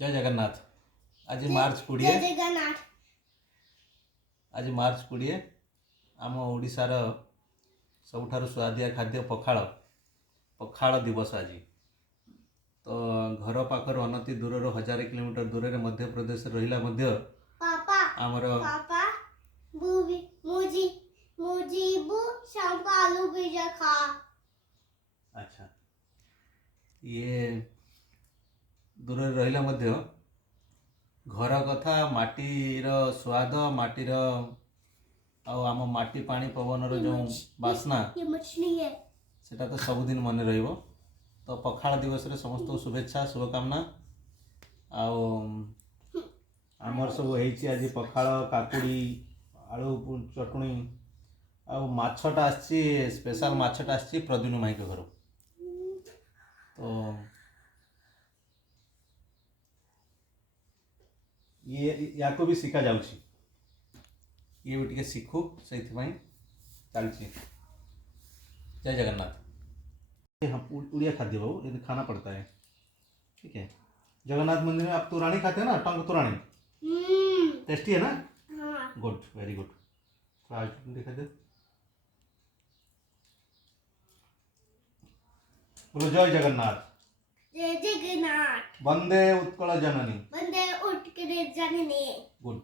जय जगन्नाथ। आज मार्च 20। जय जगन्नाथ। आज मार्च 20 आम ओडिशार सबुठारु स्वादिया खाद्य पखाल पखाल दिवस आज। तो घर पाखर अनति दूर 1000 किलोमीटर दूर मध्य प्रदेश रहिला मध्य पापा आमर पापा बुबी मुजी मुजीबू शाम को आलू पिज्जा खा। अच्छा ये दूर रहिला मध्य घर कथा माटीर स्वाद माटीर आम माटी पानी पवन जो बास्ना ये मछली है सेटा तो सबुदिन मन रहिबो। तो पखाल दिवस रे समस्त शुभेच्छा शुभकामना। आमर सब होइछि आज पखाल काकुड़ी आलू चटणी माछटा आछि स्पेशल माछटा आछि प्रद्युन माई के घर। तो ये या को भी शिखा जाउछि ये भी टिके शिखु से चलछि। जय जगन्नाथ। हम उड़िया खाद्य बाबू ये खाना पड़ता है ठीक है। जगन्नाथ मंदिर में आप तुरानी खाते हैं ना टंग तुरानी टेस्टी है ना। हाँ। Good very good. थोड़ा दिखा दे। बोलो जय जगन्नाथ। जय जगन्नाथ। वंदे उत्कल जननी। वंदे उत्कल जननी। गुड।